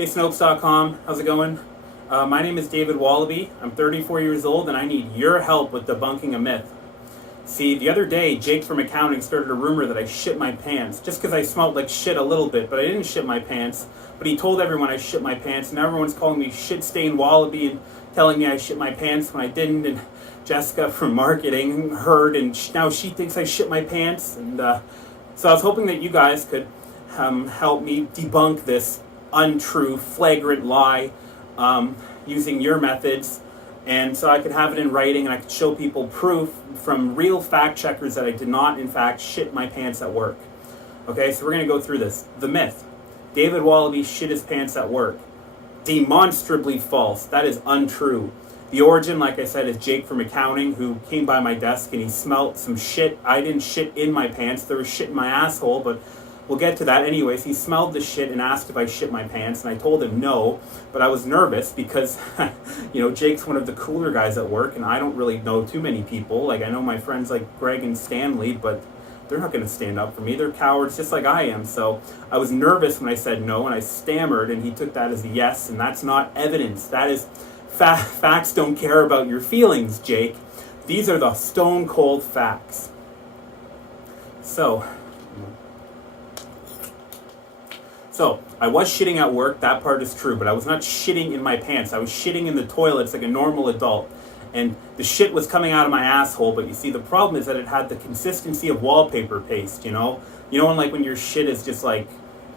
Hey, snopes.com, how's it going? My name is David Wallaby. I'm 34 years old and I need your help with debunking a myth. See, the other day, Jake from accounting started a rumor that I shit my pants, just because I smelled like shit a little bit, but I didn't shit my pants. But he told everyone I shit my pants, and everyone's calling me shit-stained Wallaby and telling me I shit my pants when I didn't. And Jessica from marketing heard, and now she thinks I shit my pants. And so I was hoping that you guys could help me debunk this untrue, flagrant lie using your methods, and so I could have it in writing and I could show people proof from real fact checkers that I did not in fact shit my pants at work. Okay, so we're going to go through this. The myth: David Wallaby shit his pants at work. Demonstrably false. That is untrue. The origin, like I said, is Jake from accounting, who came by my desk and he smelt some shit. I didn't shit in my pants. There was shit in my asshole, but we'll get to that anyways. He smelled the shit and asked if I shit my pants, and I told him no, but I was nervous because, Jake's one of the cooler guys at work, and I don't really know too many people. Like, I know my friends like Greg and Stanley, but they're not going to stand up for me. They're cowards just like I am. So I was nervous when I said no, and I stammered, and he took that as a yes, and that's not evidence. That is, facts don't care about your feelings, Jake. These are the stone cold facts. So I was shitting at work, that part is true, but I was not shitting in my pants. I was shitting in the toilets like a normal adult. And the shit was coming out of my asshole, but you see, the problem is that it had the consistency of wallpaper paste, when like when your shit is just like,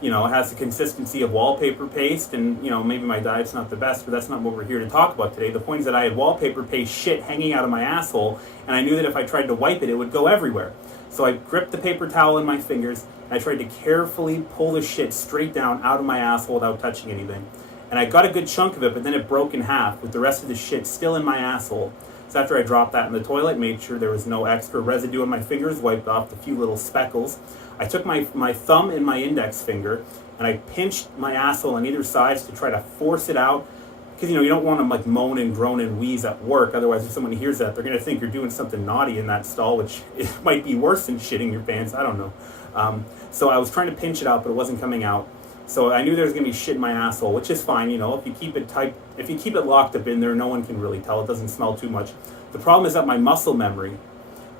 it has the consistency of wallpaper paste, and, maybe my diet's not the best, but that's not what we're here to talk about today. The point is that I had wallpaper paste shit hanging out of my asshole, and I knew that if I tried to wipe it, it would go everywhere. So I gripped the paper towel in my fingers, and I tried to carefully pull the shit straight down out of my asshole without touching anything. And I got a good chunk of it, but then it broke in half with the rest of the shit still in my asshole. So after I dropped that in the toilet, made sure there was no extra residue on my fingers, wiped off the few little speckles, I took my thumb and my index finger, and I pinched my asshole on either side to try to force it out. Because, you don't want to like moan and groan and wheeze at work. Otherwise, if someone hears that, they're going to think you're doing something naughty in that stall, which it might be worse than shitting your pants. I don't know. So I was trying to pinch it out, but it wasn't coming out. So I knew there was going to be shit in my asshole, which is fine. If you keep it tight, if you keep it locked up in there, no one can really tell. It doesn't smell too much. The problem is that my muscle memory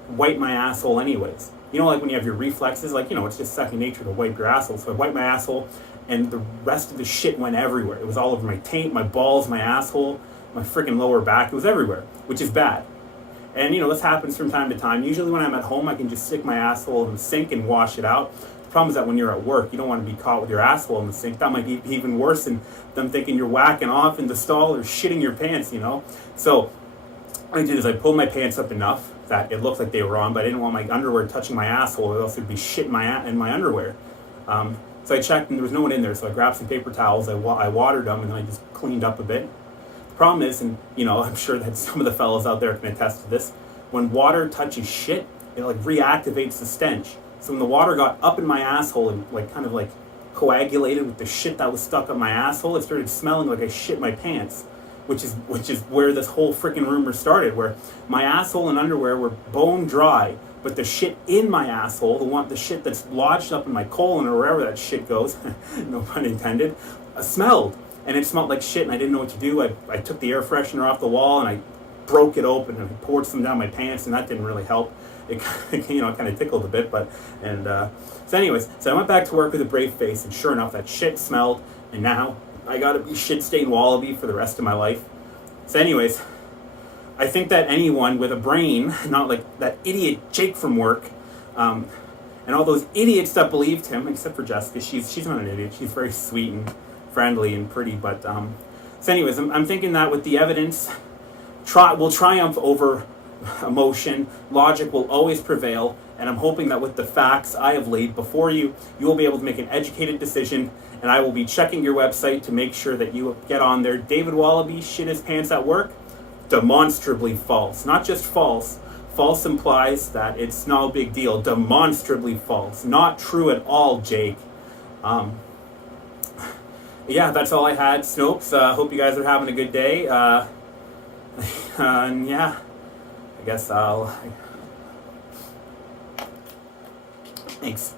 wiped my asshole anyways. Like when you have your reflexes, like, it's just second nature to wipe your asshole. So I wiped my asshole, and the rest of the shit went everywhere. It was all over my taint, my balls, my asshole, my freaking lower back. It was everywhere, which is bad. And, this happens from time to time. Usually when I'm at home, I can just stick my asshole in the sink and wash it out. The problem is that when you're at work, you don't want to be caught with your asshole in the sink. That might be even worse than them thinking you're whacking off in the stall or shitting your pants, So what I did is I pulled my pants up enough that it looked like they were on, but I didn't want my underwear touching my asshole, or else there'd be shit in my underwear. So I checked, and there was no one in there, so I grabbed some paper towels, I watered them, and then I just cleaned up a bit. The problem is, and I'm sure that some of the fellas out there can attest to this, when water touches shit, it like reactivates the stench. So when the water got up in my asshole and kind of coagulated with the shit that was stuck on my asshole, it started smelling like I shit my pants. Which is where this whole freaking rumor started, where my asshole and underwear were bone dry, but the shit in my asshole, the shit that's lodged up in my colon or wherever that shit goes, no pun intended, smelled. And it smelled like shit, and I didn't know what to do. I took the air freshener off the wall, and I broke it open, and I poured some down my pants, and that didn't really help. It kind of tickled a bit, so anyways, so I went back to work with a brave face, and sure enough, that shit smelled, and now I gotta be shit-stained Wallaby for the rest of my life. So anyways, I think that anyone with a brain, not like that idiot Jake from work, and all those idiots that believed him, except for Jessica, she's not an idiot, she's very sweet and friendly and pretty, but, so anyways, I'm thinking that with the evidence, will triumph over emotion, logic will always prevail, and I'm hoping that with the facts I have laid before you, you will be able to make an educated decision, and I will be checking your website to make sure that you get on there. David Wallaby shit his pants at work? Demonstrably false. Not just false. False implies that it's no big deal. Demonstrably false. Not true at all, Jake. Yeah, that's all I had, Snopes. Hope you guys are having a good day. And yeah, I guess Thanks.